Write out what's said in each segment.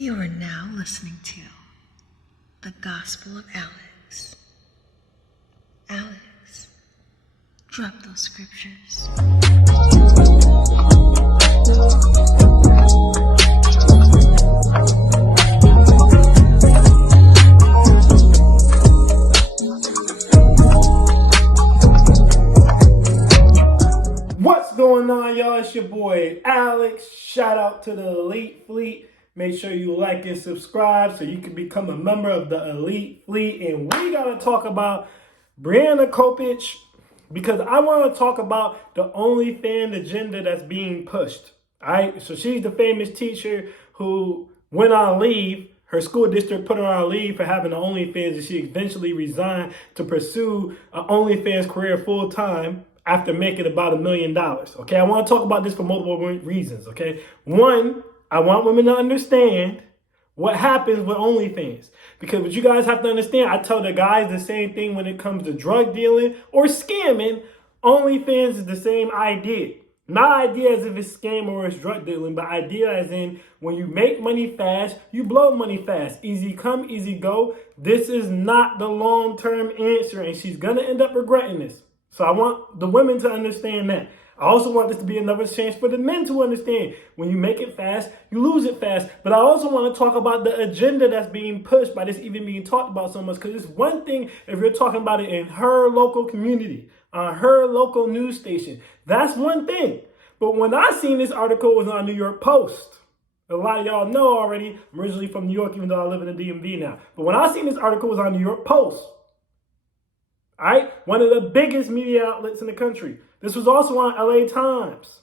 You are now listening to the Gospel of Alex. Alex, drop those scriptures. What's going on, y'all? It's your boy Alex. Shout out to the Elite Fleet. Make sure you like and subscribe so you can become a member of the Elite Fleet. And we got to talk about Brianna Kopich because I want to talk about the OnlyFans agenda that's being pushed. All right, so she's the famous teacher who went on leave. Her school district put her on leave for having the OnlyFans, and she eventually resigned to pursue an OnlyFans career full time after making about $1 million. Okay, I want to talk about this for multiple reasons. Okay, one, I want women to understand what happens with OnlyFans. Because what you guys have to understand, I tell the guys the same thing when it comes to drug dealing or scamming. OnlyFans is the same idea. Not idea as if it's scam or it's drug dealing, but idea as in when you make money fast, you blow money fast. Easy come, easy go. This is not the long-term answer, and she's going to end up regretting this. So I want the women to understand that. I also want this to be another chance for the men to understand. When you make it fast, you lose it fast. But I also want to talk about the agenda that's being pushed by this even being talked about so much. Because it's one thing if you're talking about it in her local community, on her local news station. That's one thing. But when I seen this article, it was on New York Post. A lot of y'all know already, I'm originally from New York, even though I live in the DMV now. But when I seen this article, it was on New York Post. All right, one of the biggest media outlets in the country. This was also on LA Times.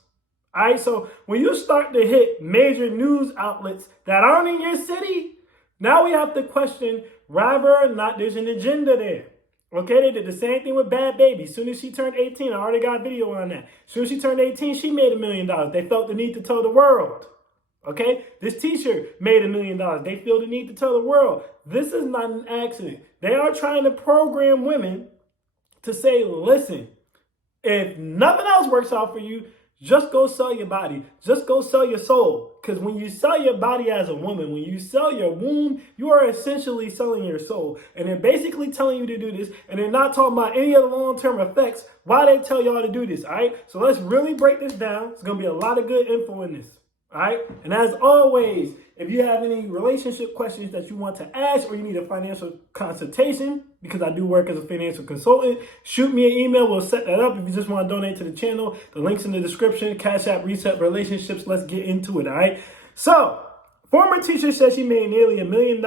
All right, so when you start to hit major news outlets that aren't in your city, now we have to question whether or not there's an agenda there. Okay, they did the same thing with Bhad Baby. As soon as she turned 18, I already got a video on that. As soon as she turned 18, she made $1 million. They felt the need to tell the world. Okay, this teacher made $1 million. They feel the need to tell the world. This is not an accident. They are trying to program women to say, listen, if nothing else works out for you, just go sell your body. Just go sell your soul. Because when you sell your body as a woman, when you sell your womb, you are essentially selling your soul. And they're basically telling you to do this. And they're not talking about any of the long-term effects why they tell y'all to do this. All right. So let's really break this down. It's going to be a lot of good info in this. All right. And as always, if you have any relationship questions that you want to ask or you need a financial consultation, because I do work as a financial consultant, shoot me an email. We'll set that up. If you just want to donate to the channel, the link's in the description. Cash App, Reset Relationships. Let's get into it. All right. So former teacher says she made nearly $1 million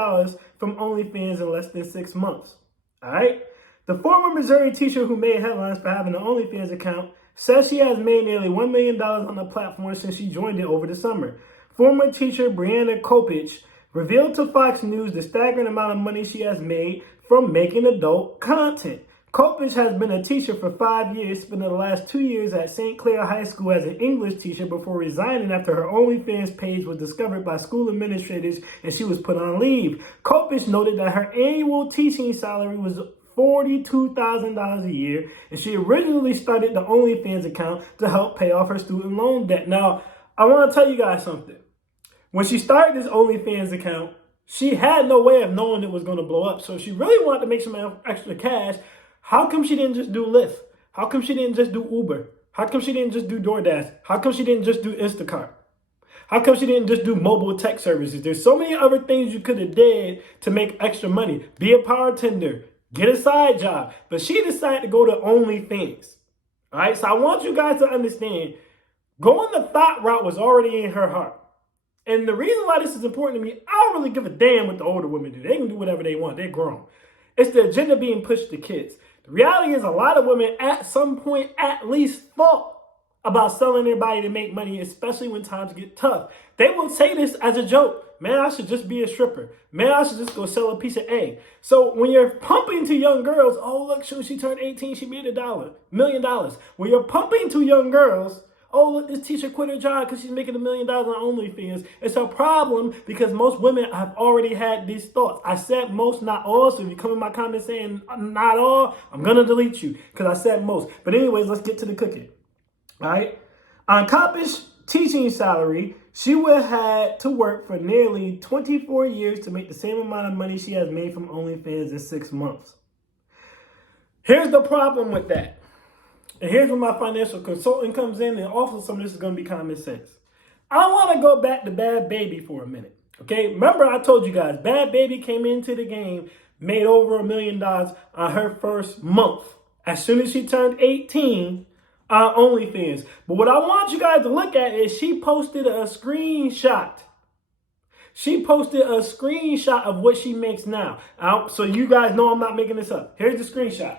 from OnlyFans in less than 6 months. All right. The former Missouri teacher who made headlines for having an OnlyFans account says she has made nearly $1 million on the platform since she joined it over the summer. Former teacher Brianna Kopich revealed to Fox News the staggering amount of money she has made from making adult content. Kopich has been a teacher for 5 years, spending the last 2 years at St. Clair High School as an English teacher before resigning after her OnlyFans page was discovered by school administrators and she was put on leave. Kopich noted that her annual teaching salary was $42,000 a year, and she originally started the OnlyFans account to help pay off her student loan debt. Now, I want to tell you guys something. When she started this OnlyFans account, she had no way of knowing it was going to blow up. So if she really wanted to make some extra cash, how come she didn't just do Lyft? How come she didn't just do Uber? How come she didn't just do DoorDash? How come she didn't just do Instacart? How come she didn't just do mobile tech services? There's so many other things you could have did to make extra money. Be a bartender. Get a side job. But she decided to go to OnlyFans. All right, so I want you guys to understand, going the thought route was already in her heart. And the reason why this is important to me, I don't really give a damn what the older women do. They can do whatever they want. They're grown. It's the agenda being pushed to kids. The reality is a lot of women at some point at least thought about selling their body to make money, especially when times get tough. They will say this as a joke. Man, I should just be a stripper. Man, I should just go sell a piece of egg. So when you're pumping to young girls, oh, look, she turned 18, she made $1 million. When you're pumping to young girls, oh, look, this teacher quit her job because she's making $1 million on OnlyFans. It's a problem because most women have already had these thoughts. I said most, not all. So if you come in my comments saying not all, I'm going to delete you because I said most. But anyways, let's get to the cooking. All right. On Kopich's teaching salary, she would have had to work for nearly 24 years to make the same amount of money she has made from OnlyFans in 6 months. Here's the problem with that. And here's where my financial consultant comes in, and also some of this is going to be common sense. I want to go back to Bhad Bhabie for a minute. Okay, remember I told you guys, Bhad Bhabie came into the game, made over $1 million on her first month. As soon as she turned 18 on OnlyFans. But what I want you guys to look at is she posted a screenshot. She posted a screenshot of what she makes now. So you guys know I'm not making this up. Here's the screenshot.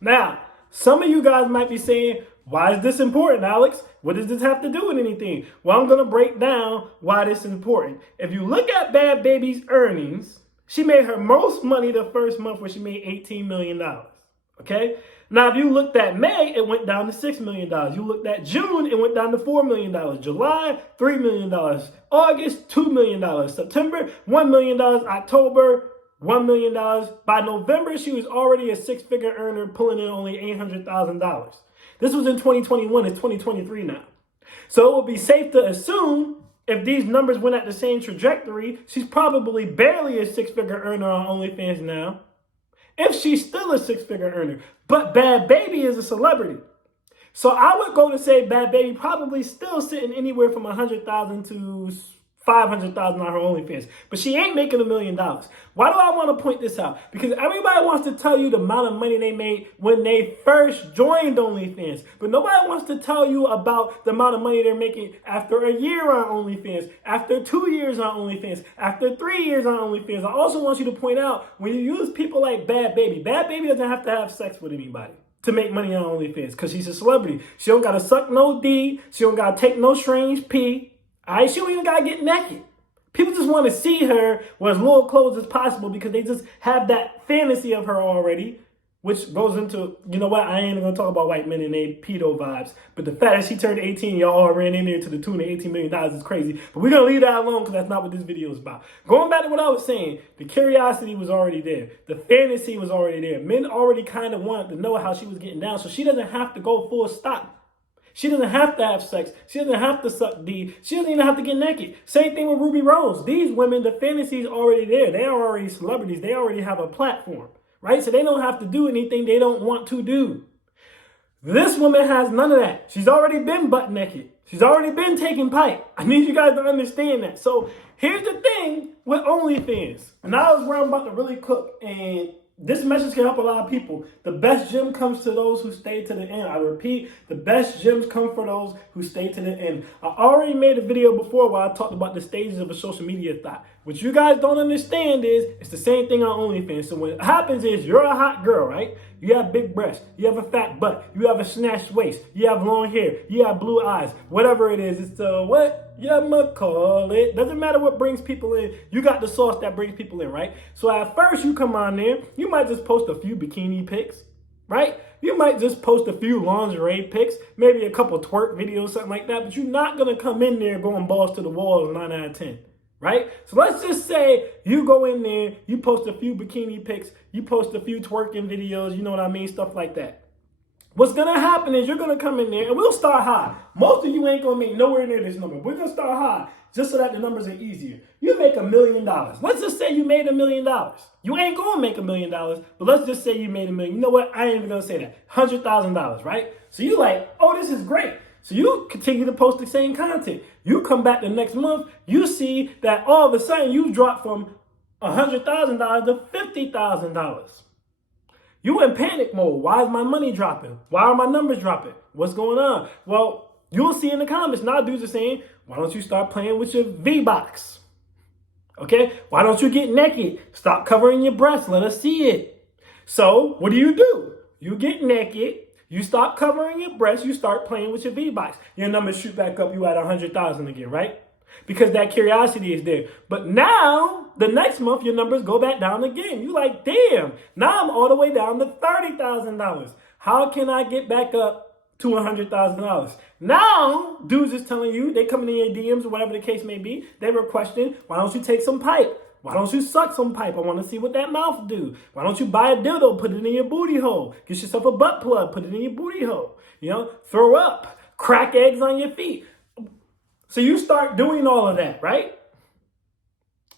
Now, some of you guys might be saying, why is this important, Alex? What does this have to do with anything? Well, I'm going to break down why this is important. If you look at Bhad Bhabie's earnings, she made her most money the first month where she made $18 million. Okay? Now, if you looked at May, it went down to $6 million. You looked at June, it went down to $4 million. July, $3 million. August, $2 million. September, $1 million. October, $1 million. By November, she was already a six-figure earner, pulling in only $800,000. This was in 2021. It's 2023 now. So it would be safe to assume if these numbers went at the same trajectory, she's probably barely a six-figure earner on OnlyFans now, if she's still a six-figure earner. But Bhad Bhabie is a celebrity. So I would go to say Bhad Bhabie probably still sitting anywhere from $100,000 to $500,000 on her OnlyFans. But she ain't making $1 million. Why do I want to point this out? Because everybody wants to tell you the amount of money they made when they first joined OnlyFans. But nobody wants to tell you about the amount of money they're making after a year on OnlyFans, after 2 years on OnlyFans, after 3 years on OnlyFans. I also want you to point out, when you use people like Bhad Bhabie doesn't have to have sex with anybody to make money on OnlyFans because she's a celebrity. She don't got to suck no D. She don't got to take no strange pee. All right, she don't even got to get naked. People just want to see her with as little clothes as possible because they just have that fantasy of her already, which goes into, you know what, I ain't going to talk about white men and they pedo vibes. But the fact that she turned 18, y'all all ran in there to the tune of $18 million is crazy. But we're going to leave that alone because that's not what this video is about. Going back to what I was saying, the curiosity was already there. The fantasy was already there. Men already kind of wanted to know how she was getting down, so she doesn't have to go full stop. She doesn't have to have sex. She doesn't have to suck D. She doesn't even have to get naked. Same thing with Ruby Rose. These women, the fantasy is already there. They are already celebrities. They already have a platform, right? So they don't have to do anything they don't want to do. This woman has none of that. She's already been butt naked. She's already been taking pipe. I need you guys to understand that. So here's the thing with OnlyFans. Now is where I'm about to really cook, and this message can help a lot of people. The best gem comes to those who stay to the end. I repeat, the best gems come for those who stay to the end. I already made a video before where I talked about the stages of a social media thought. What you guys don't understand is it's the same thing on OnlyFans. So what happens is you're a hot girl, right? You have big breasts. You have a fat butt. You have a snatched waist. You have long hair. You have blue eyes. Whatever it is, it's what you call it. Doesn't matter what brings people in. You got the sauce that brings people in, right? So at first you come on there. You might just post a few bikini pics, right? You might just post a few lingerie pics, maybe a couple twerk videos, something like that. But you're not going to come in there going balls to the wall 9 out of 10. Right? So let's just say you go in there, you post a few bikini pics, you post a few twerking videos, you know what I mean? Stuff like that. What's going to happen is you're going to come in there and we'll start high. Most of you ain't going to make nowhere near this number. We're going to start high just so that the numbers are easier. You make $1 million. Let's just say you made $1 million. You ain't going to make $1 million, but let's just say you made $1 million. You know what? I ain't even going to say that. $100,000, right? So you're like, oh, this is great. So you continue to post the same content. You come back the next month, you see that all of a sudden you dropped from $100,000 to $50,000. You in panic mode. Why is my money dropping? Why are my numbers dropping? What's going on? Well, you'll see in the comments. Now dudes are saying, why don't you start playing with your V-Box? Okay? Why don't you get naked? Stop covering your breasts. Let us see it. So what do? You get naked. You stop covering your breasts, you start playing with your V-Box. Your numbers shoot back up, you at 100,000 again, right? Because that curiosity is there. But now, the next month, your numbers go back down again. You like, damn, now I'm all the way down to $30,000. How can I get back up to $100,000? Now, dudes is telling you, they coming in your DMs or whatever the case may be, they were questioning, why don't you take some pipe? Why don't you suck some pipe? I want to see what that mouth do. Why don't you buy a dildo, put it in your booty hole? Get yourself a butt plug, put it in your booty hole. Throw up, crack eggs on your feet. So you start doing all of that, right?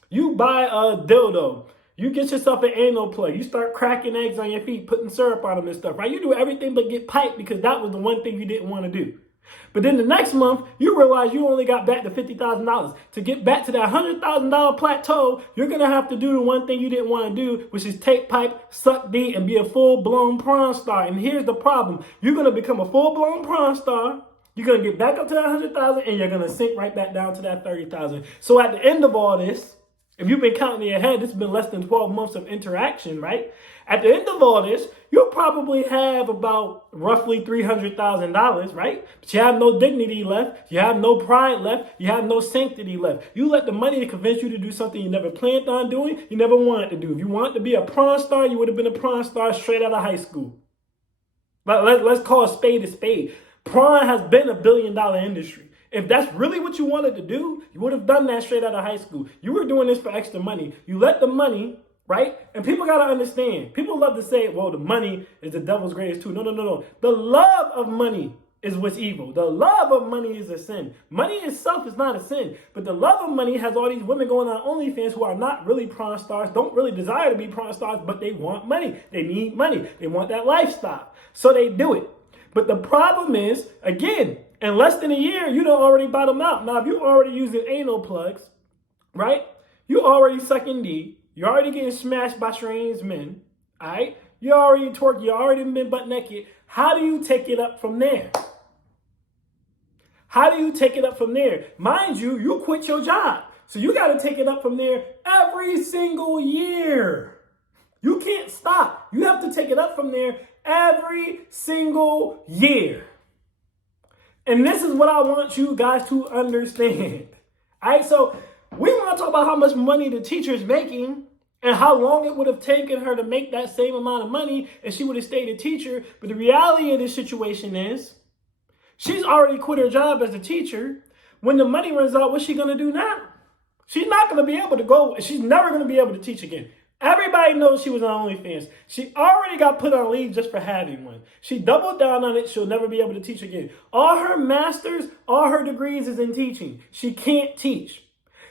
You buy a dildo. You get yourself an anal plug. You start cracking eggs on your feet, putting syrup on them and stuff, right? You do everything but get piped because that was the one thing you didn't want to do. But then the next month, you realize you only got back to $50,000. To get back to that $100,000 plateau, you're going to have to do the one thing you didn't want to do, which is take pipe, suck D, and be a full-blown porn star. And here's the problem. You're going to become a full-blown porn star. You're going to get back up to that $100,000, and you're going to sink right back down to that $30,000. So at the end of all this, if you've been counting in your head, it's been less than 12 months of interaction, right? At the end of all this, you'll probably have about roughly $300,000, right? But you have no dignity left. You have no pride left. You have no sanctity left. You let the money to convince you to do something you never planned on doing, you never wanted to do. If you wanted to be a porn star, you would have been a porn star straight out of high school. Let's call a spade a spade. Porn has been $1 billion industry. If that's really what you wanted to do, you would have done that straight out of high school. You were doing this for extra money. You let the money, right? And people got to understand. People love to say, well, the money is the devil's greatest tool. No. The love of money is what's evil. The love of money is a sin. Money itself is not a sin. But the love of money has all these women going on OnlyFans who are not really porn stars, don't really desire to be porn stars, but they want money. They need money. They want that lifestyle. So they do it. But the problem is, again, in less than a year, you done already bottom out. Now, if you're already using anal plugs, right? You already sucking D. You're already getting smashed by strange men, all right? You already twerk. You already been butt naked. How do you take it up from there? How do you take it up from there? Mind you, you quit your job. So you got to take it up from there every single year. You can't stop. You have to take it up from there every single year. And this is what I want you guys to understand. All right, so we want to talk about how much money the teacher's making and how long it would have taken her to make that same amount of money if she would have stayed a teacher. But the reality of this situation is she's already quit her job as a teacher. When the money runs out, what's she going to do now? She's not going to be able to go. She's never going to be able to teach again. Everybody knows she was on OnlyFans. She already got put on leave just for having one. She doubled down on it. She'll never be able to teach again. All her masters, all her degrees is in teaching. She can't teach.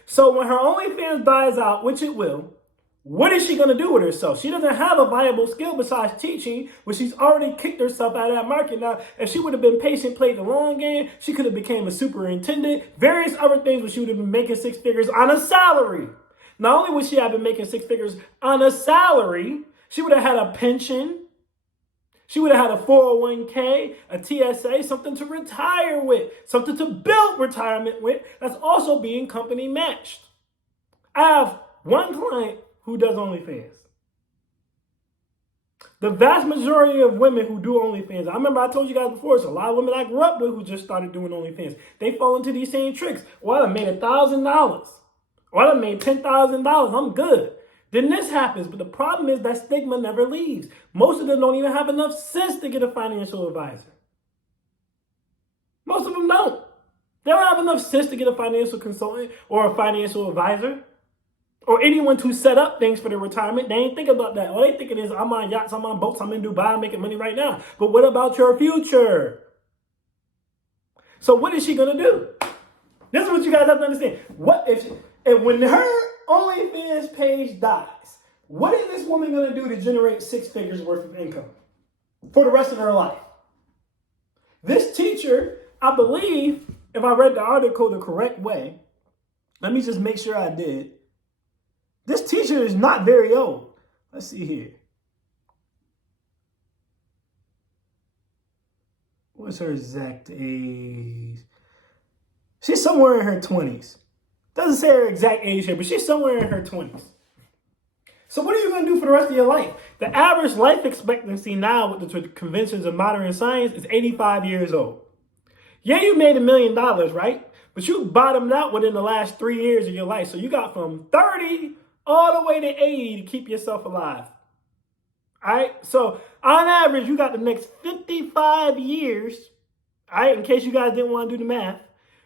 So when her OnlyFans dies out, which it will, what is she going to do with herself? She doesn't have a viable skill besides teaching, which she's already kicked herself out of that market. Now, if she would have been patient, played the long game, she could have became a superintendent, various other things where she would have been making six figures on a salary. Not only would she have been making six figures on a salary, she would have had a pension. She would have had a 401k, a TSA, something to retire with, something to build retirement with that's also being company matched. I have one client who does OnlyFans. The vast majority of women who do OnlyFans, I remember I told you guys before, it's a lot of women I grew up with who just started doing OnlyFans. They fall into these same tricks. Well, I made $1,000. Well, I made $10,000. I'm good. Then this happens. But the problem is that stigma never leaves. Most of them don't even have enough sense to get a financial advisor. Most of them don't. They don't have enough sense to get a financial consultant or a financial advisor or anyone to set up things for their retirement. They ain't thinking about that. All they thinking is, I'm on yachts, I'm on boats, I'm in Dubai, I'm making money right now. But what about your future? So what is she going to do? This is what you guys have to understand. What if when her OnlyFans page dies, what is this woman going to do to generate six figures worth of income for the rest of her life? This teacher, I believe, if I read the article the correct way, let me just make sure I did. This teacher is not very old. Let's see here. What's her exact age? She's somewhere in her 20s. Doesn't say her exact age here, but she's somewhere in her 20s. So what are you going to do for the rest of your life? The average life expectancy now with the conventions of modern science is 85 years old. Yeah, you made $1 million, right? But you bottomed out within the last 3 years of your life. So you got from 30 all the way to 80 to keep yourself alive. All right? So on average, you got the next 55 years, all right, in case you guys didn't want to do the math,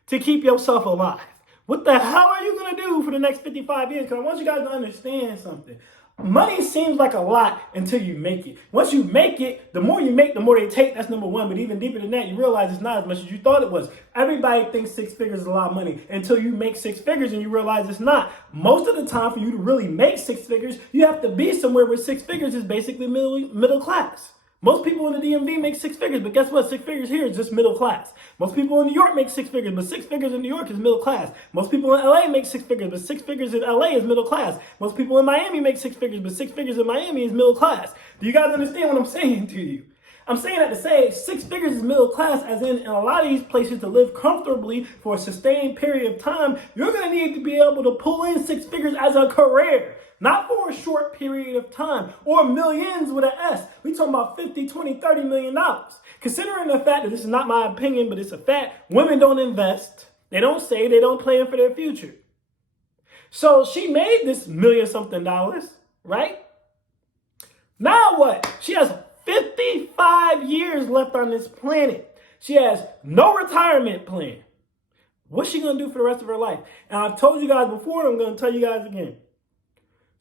to keep yourself alive. What the hell are you going to do for the next 55 years? Because I want you guys to understand something. Money seems like a lot until you make it. Once you make it, the more you make, the more they take. That's number one. But even deeper than that, you realize it's not as much as you thought it was. Everybody thinks 6 figures is a lot of money until you make 6 figures and you realize it's not. Most of the time, for you to really make 6 figures, you have to be somewhere where 6 figures is basically middle class. Most people in the DMV make 6 figures, but guess what? 6 figures here is just middle class. Most people in New York make 6 figures, but 6 figures in New York is middle class. Most people in LA make 6 figures, but 6 figures in LA is middle class. Most people in Miami make 6 figures, but 6 figures in Miami is middle class. Do you guys understand what I'm saying to you? I'm saying that to say 6 figures is middle class, as in a lot of these places to live comfortably for a sustained period of time, you're going to need to be able to pull in 6 figures as a career. Not for a short period of time, or millions with an S. We talking about 50, 20, $30 million. Considering the fact that this is not my opinion, but it's a fact, women don't invest. They don't save, they don't plan for their future. So she made this $million-something, right? Now what? She has 55 years left on this planet. She has no retirement plan. What's she going to do for the rest of her life? And I've told you guys before, and I'm going to tell you guys again.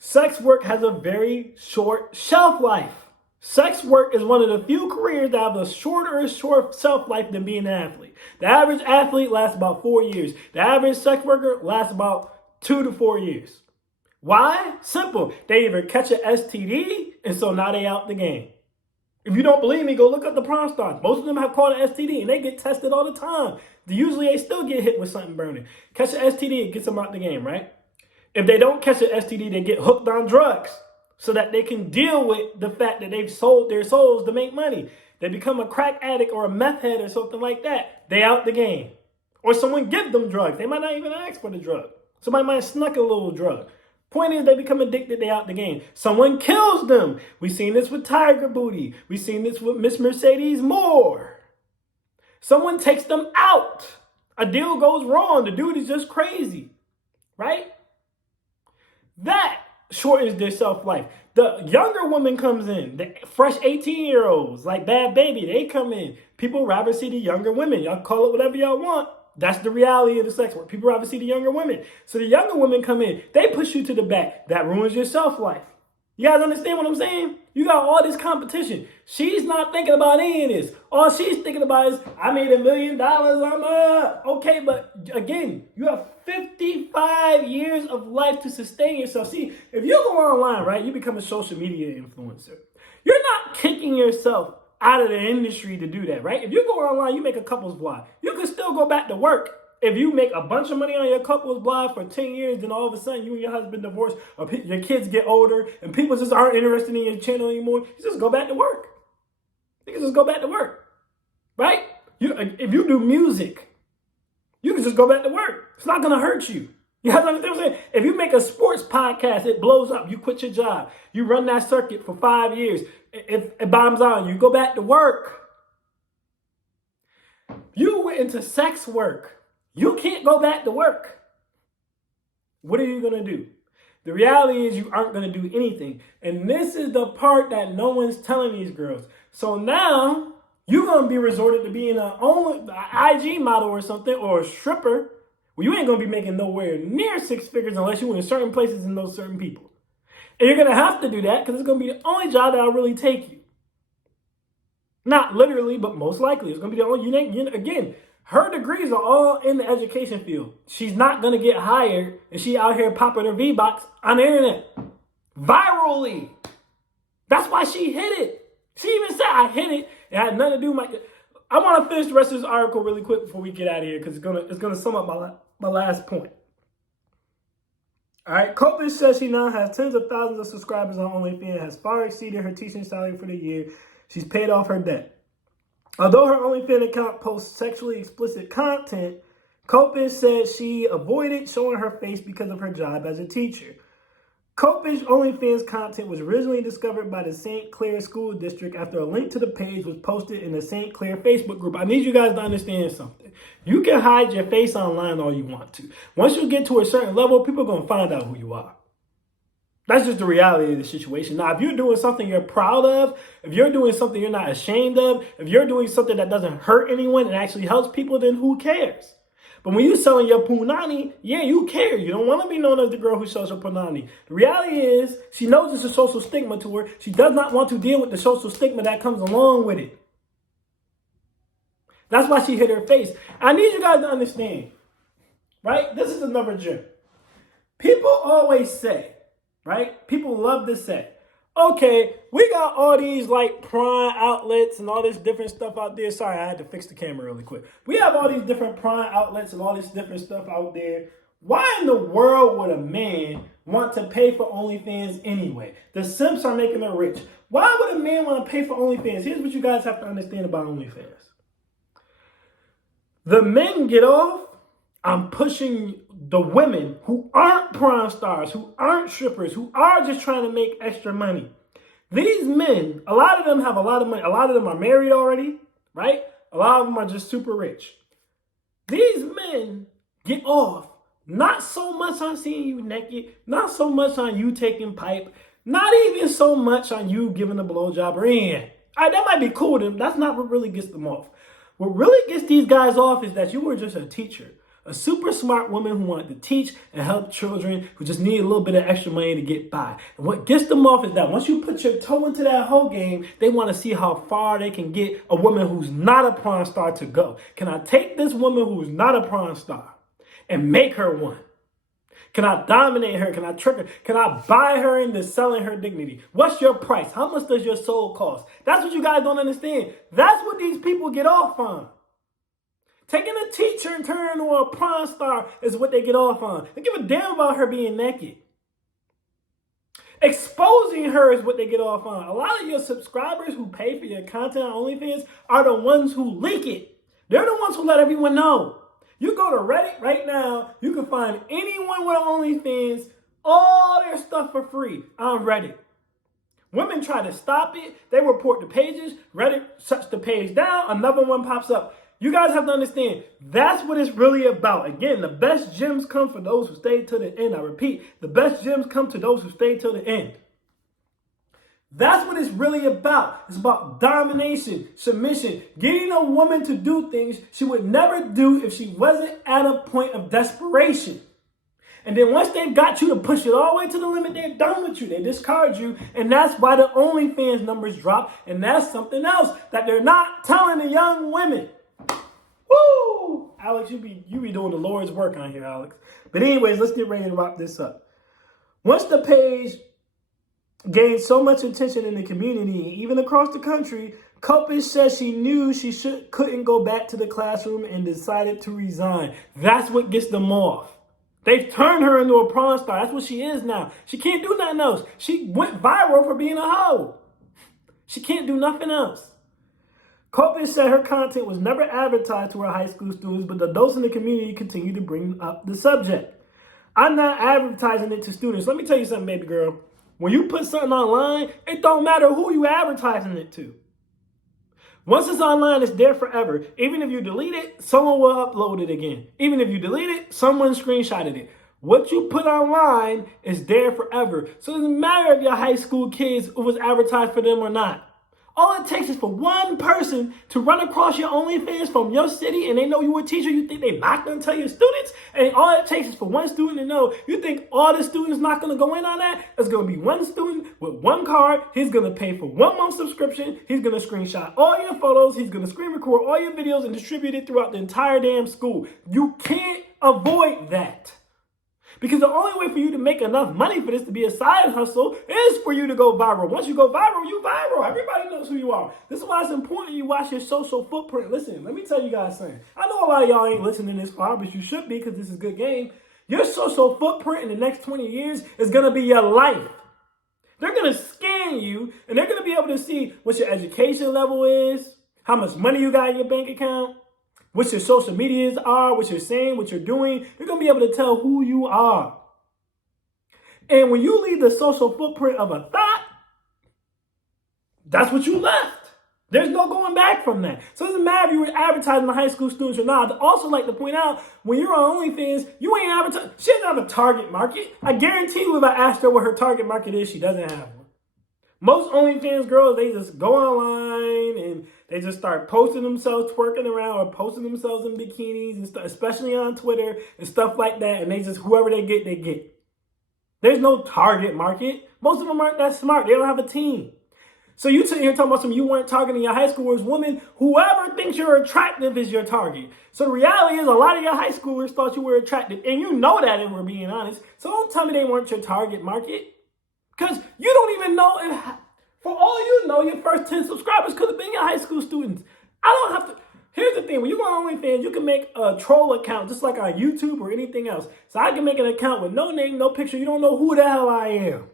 Sex work has a very short shelf life. Sex work is one of the few careers that have a shorter shelf life than being an athlete. The average athlete lasts about 4 years. The average sex worker lasts about 2 to 4 years. Why? Simple. They either catch an STD, and so now they out the game. If you don't believe me, go look up the porn stars. Most of them have caught an STD, and they get tested all the time. Usually they still get hit with something burning. Catch an STD, it gets them out the game, right? If they don't catch an STD, they get hooked on drugs so that they can deal with the fact that they've sold their souls to make money. They become a crack addict or a meth head or something like that. They out the game. Or someone give them drugs. They might not even ask for the drug. Somebody might have snuck a little drug. Point is, they become addicted, they out the game. Someone kills them. We've seen this with Tiger Booty. We've seen this with Miss Mercedes Moore. Someone takes them out. A deal goes wrong. The dude is just crazy. Right? That shortens their self-life. The younger woman comes in, the fresh 18-year-olds, like Bhad Bhabie, they come in. People rather see the younger women. Y'all call it whatever y'all want. That's the reality of the sex work. People rather see the younger women. So the younger women come in. They push you to the back. That ruins your self-life. You guys understand what I'm saying? You got all this competition. She's not thinking about any of this. All she's thinking about is, I made $1 million. I'm up. Okay, but again, you have 55 years of life to sustain yourself. See, if you go online, right, you become a social media influencer. You're not kicking yourself out of the industry to do that, right? If you go online, you make a couples blog. You can still go back to work. If you make a bunch of money on your couples blog for 10 years, then all of a sudden you and your husband divorce, or your kids get older, and people just aren't interested in your channel anymore, you just go back to work. You can just go back to work, right? If you do music, you can just go back to work. It's not going to hurt you. You have to understand what I'm saying? If you make a sports podcast, it blows up. You quit your job. You run that circuit for 5 years. If it bombs on, you go back to work. You went into sex work. You can't go back to work. What are you going to do? The reality is you aren't going to do anything. And this is the part that no one's telling these girls. So now you're going to be resorted to being an IG model or something, or a stripper. Well, you ain't going to be making nowhere near 6 figures unless you in certain places and know certain people. And you're going to have to do that because it's going to be the only job that'll really take you. Not literally, but most likely. It's going to be the only, again, her degrees are all in the education field. She's not going to get hired and she out here popping her V-Box on the internet. Virally. That's why she hit it. She even said, I hit it. It had nothing to do with my... I want to finish the rest of this article really quick before we get out of here because it's gonna sum up my last point. All right, Copish says she now has tens of thousands of subscribers on OnlyFans, has far exceeded her teaching salary for the year. She's paid off her debt. Although her OnlyFans account posts sexually explicit content, Copish said she avoided showing her face because of her job as a teacher. Copish OnlyFans content was originally discovered by the St. Clair School District after a link to the page was posted in the St. Clair Facebook group. I need you guys to understand something. You can hide your face online all you want to. Once you get to a certain level, people are going to find out who you are. That's just the reality of the situation. Now, if you're doing something you're proud of, if you're doing something you're not ashamed of, if you're doing something that doesn't hurt anyone and actually helps people, then who cares? But when you're selling your punani, yeah, you care. You don't want to be known as the girl who sells her punani. The reality is, she knows it's a social stigma to her. She does not want to deal with the social stigma that comes along with it. That's why she hit her face. I need you guys to understand, right? This is another gem. People always say, right? People love to say, okay, we got all these like prime outlets and all this different stuff out there. Sorry, I had to fix the camera really quick. We have all these different prime outlets and all this different stuff out there. Why in the world would a man want to pay for OnlyFans anyway? The simps are making her rich. Why would a man want to pay for OnlyFans? Here's what you guys have to understand about OnlyFans. The men get off on pushing the women who aren't porn stars, who aren't strippers, who are just trying to make extra money. These men, a lot of them have a lot of money. A lot of them are married already, right? A lot of them are just super rich. These men get off not so much on seeing you naked, not so much on you taking pipe, not even so much on you giving a blowjob or anything. All right, that might be cool to them. That's not what really gets them off. What really gets these guys off is that you were just a teacher, a super smart woman who wanted to teach and help children who just need a little bit of extra money to get by. And what gets them off is that once you put your toe into that whole game, they want to see how far they can get a woman who's not a porn star to go. Can I take this woman who's not a porn star and make her one? Can I dominate her? Can I trick her? Can I buy her into selling her dignity? What's your price? How much does your soul cost? That's what you guys don't understand. That's what these people get off on. Taking a teacher and turning her into a porn star is what they get off on. They give a damn about her being naked. Exposing her is what they get off on. A lot of your subscribers who pay for your content on OnlyFans are the ones who leak it. They're the ones who let everyone know. You go to Reddit right now, you can find anyone with OnlyFans, all their stuff for free on Reddit. Women try to stop it. They report the pages. Reddit shuts the page down. Another one pops up. You guys have to understand, that's what it's really about. Again, the best gems come for those who stay to the end. I repeat, the best gems come to those who stay to the end. That's what it's really about. It's about domination, submission, getting a woman to do things she would never do if she wasn't at a point of desperation. And then once they've got you to push it all the way to the limit, they're done with you. They discard you. And that's why the OnlyFans numbers drop. And that's something else that they're not telling the young women. Woo! Alex, you be doing the Lord's work on here, Alex. But anyways, let's get ready to wrap this up. Once the page gained so much attention in the community, even across the country, Copish says she knew she couldn't go back to the classroom and decided to resign. That's what gets them off. They've turned her into a porn star. That's what she is now. She can't do nothing else. She went viral for being a hoe. She can't do nothing else. Copish said her content was never advertised to her high school students, but adults in the community continue to bring up the subject. I'm not advertising it to students. Let me tell you something, baby girl. When you put something online, it don't matter who you advertising it to. Once it's online, it's there forever. Even if you delete it, someone will upload it again. Even if you delete it, someone screenshotted it. What you put online is there forever. So it doesn't matter if your high school kids, it was advertised for them or not. All it takes is for one person to run across your OnlyFans from your city and they know you a teacher. You think they're not going to tell your students? And all it takes is for one student to know. You think all the students not going to go in on that? There's going to be one student with one card. He's going to pay for 1 month subscription. He's going to screenshot all your photos. He's going to screen record all your videos and distribute it throughout the entire damn school. You can't avoid that. Because the only way for you to make enough money for this to be a side hustle is for you to go viral. Once you go viral, you viral. Everybody knows who you are. This is why it's important you watch your social footprint. Listen, let me tell you guys something. I know a lot of y'all ain't listening this far, but you should be because this is a good game. Your social footprint in the next 20 years is going to be your life. They're going to scan you, and they're going to be able to see what your education level is, how much money you got in your bank account, what your social medias are, what you're saying, what you're doing. They're going to be able to tell who you are. And when you leave the social footprint of a thought, that's what you left. There's no going back from that. So it doesn't matter if you were advertising to high school students or not. I'd also like to point out, when you're on OnlyFans, you ain't advertising. She doesn't have a target market. I guarantee you if I asked her what her target market is, she doesn't have one. Most OnlyFans girls, they just go online and they just start posting themselves twerking around or posting themselves in bikinis and stuff, especially on Twitter and stuff like that. And they just, whoever they get, they get. There's no target market. Most of them aren't that smart. They don't have a team. So you sitting here talking about you weren't targeting your high schoolers, women. Whoever thinks you're attractive is your target. So the reality is a lot of your high schoolers thought you were attractive. And you know that if we're being honest. So don't tell me they weren't your target market. Because you don't even know if, for all you know, your first 10 subscribers could have been your high school students. I don't have to. Here's the thing. When you go on OnlyFans, you can make a troll account just like on YouTube or anything else. So I can make an account with no name, no picture. You don't know who the hell I am.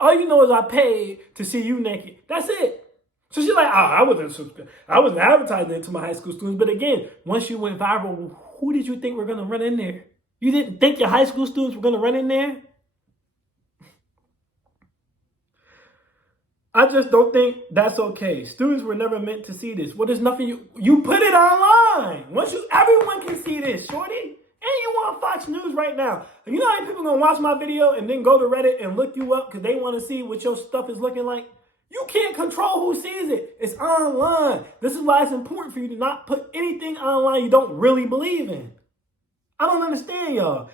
All you know is I paid to see you naked. That's it. So she's like, I wasn't advertising it to my high school students. But again, once you went viral, who did you think were going to run in there? You didn't think your high school students were going to run in there? I just don't think that's okay. Students were never meant to see this. Well, there's nothing you put it online. Everyone can see this, shorty. And you want Fox News right now. You know how many people are going to watch my video and then go to Reddit and look you up because they want to see what your stuff is looking like? You can't control who sees it. It's online. This is why it's important for you to not put anything online you don't really believe in. I don't understand, y'all.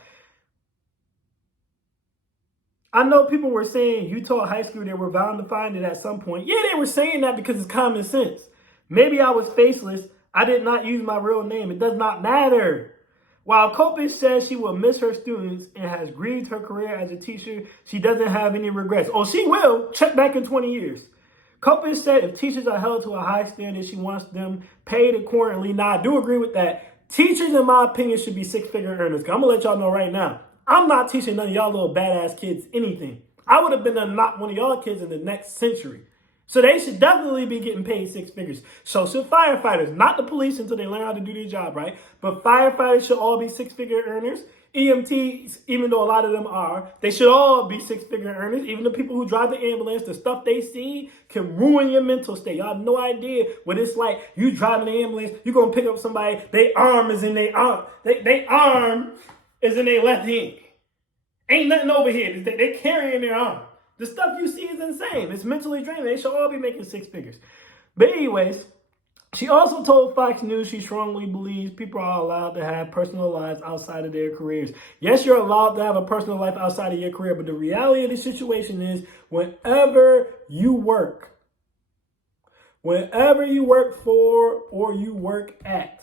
I know people were saying Utah high school, they were bound to find it at some point. Yeah, they were saying that because it's common sense. Maybe I was faceless. I did not use my real name. It does not matter. While Kopish says she will miss her students and has grieved her career as a teacher, she doesn't have any regrets. Oh, she will. Check back in 20 years. Kopish said if teachers are held to a high standard, she wants them paid accordingly. Now, I do agree with that. Teachers, in my opinion, should be six-figure earners. I'm going to let y'all know right now. I'm not teaching none of y'all little badass kids anything. I would have been not one of y'all kids in the next century. So they should definitely be getting paid six figures. So should firefighters, not the police until they learn how to do their job, right? But firefighters should all be six-figure earners. EMTs, even though a lot of them are, they should all be six-figure earners. Even the people who drive the ambulance, the stuff they see can ruin your mental state. Y'all have no idea what it's like. You driving the ambulance, you're going to pick up somebody, their arm is in their arm. Their arm is in their left hand. Ain't nothing over here. They're carrying their arm. The stuff you see is insane. It's mentally draining. They should all be making six figures. But anyways, she also told Fox News she strongly believes people are allowed to have personal lives outside of their careers. Yes, you're allowed to have a personal life outside of your career, but the reality of the situation is whenever you work for or you work at,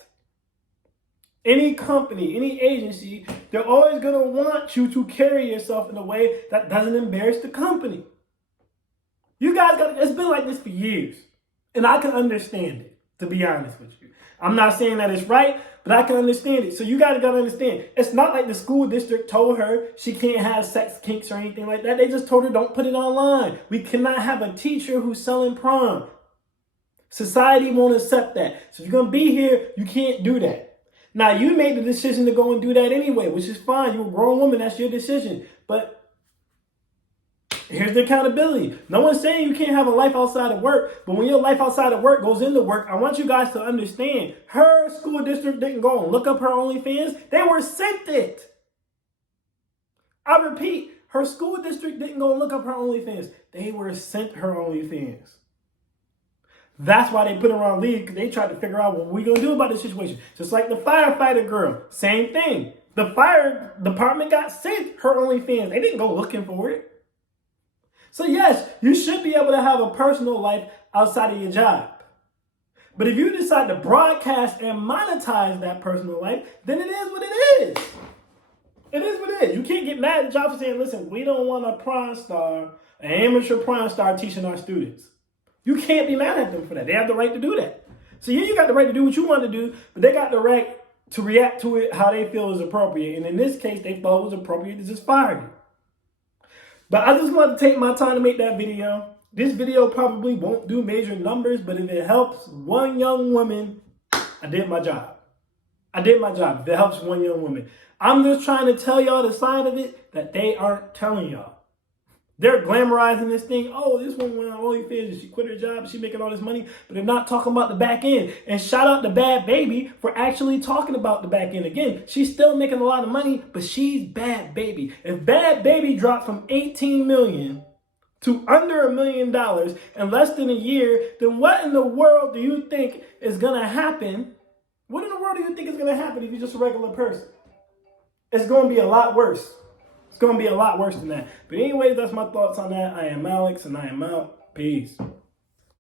any company, any agency, they're always going to want you to carry yourself in a way that doesn't embarrass the company. You guys it's been like this for years. And I can understand it, to be honest with you. I'm not saying that it's right, but I can understand it. So you guys got to understand, it's not like the school district told her she can't have sex kinks or anything like that. They just told her don't put it online. We cannot have a teacher who's selling prom. Society won't accept that. So if you're going to be here, you can't do that. Now, you made the decision to go and do that anyway, which is fine. You're a grown woman. That's your decision. But here's the accountability. No one's saying you can't have a life outside of work. But when your life outside of work goes into work, I want you guys to understand. Her school district didn't go and look up her OnlyFans. They were sent it. I repeat, her school district didn't go and look up her OnlyFans. They were sent her OnlyFans. That's why they put her on leave, because they tried to figure out what we're going to do about this situation. Just like the firefighter girl. Same thing. The fire department got sent her OnlyFans. They didn't go looking for it. So yes, you should be able to have a personal life outside of your job. But if you decide to broadcast and monetize that personal life, then it is what it is. It is what it is. You can't get mad at the job for saying, listen, we don't want a porn star, an amateur porn star teaching our students. You can't be mad at them for that. They have the right to do that. So yeah, you got the right to do what you want to do, but they got the right to react to it how they feel is appropriate. And in this case, they thought it was appropriate to just fire you. But I just wanted to take my time to make that video. This video probably won't do major numbers, but if it helps one young woman, I did my job. I did my job. If it helps one young woman. I'm just trying to tell y'all the side of it that they aren't telling y'all. They're glamorizing this thing. Oh, this one went on OnlyFans and she quit her job and she's making all this money, but they're not talking about the back end. And shout out to Bhad Bhabie for actually talking about the back end. Again, she's still making a lot of money, but she's Bhad Bhabie. If Bhad Bhabie dropped from 18 million to under $1 million in less than a year, then what in the world do you think is going to happen? What in the world do you think is going to happen if you're just a regular person? It's going to be a lot worse. It's going to be a lot worse than that. But anyways, that's my thoughts on that. I am Alex, and I am out. Peace.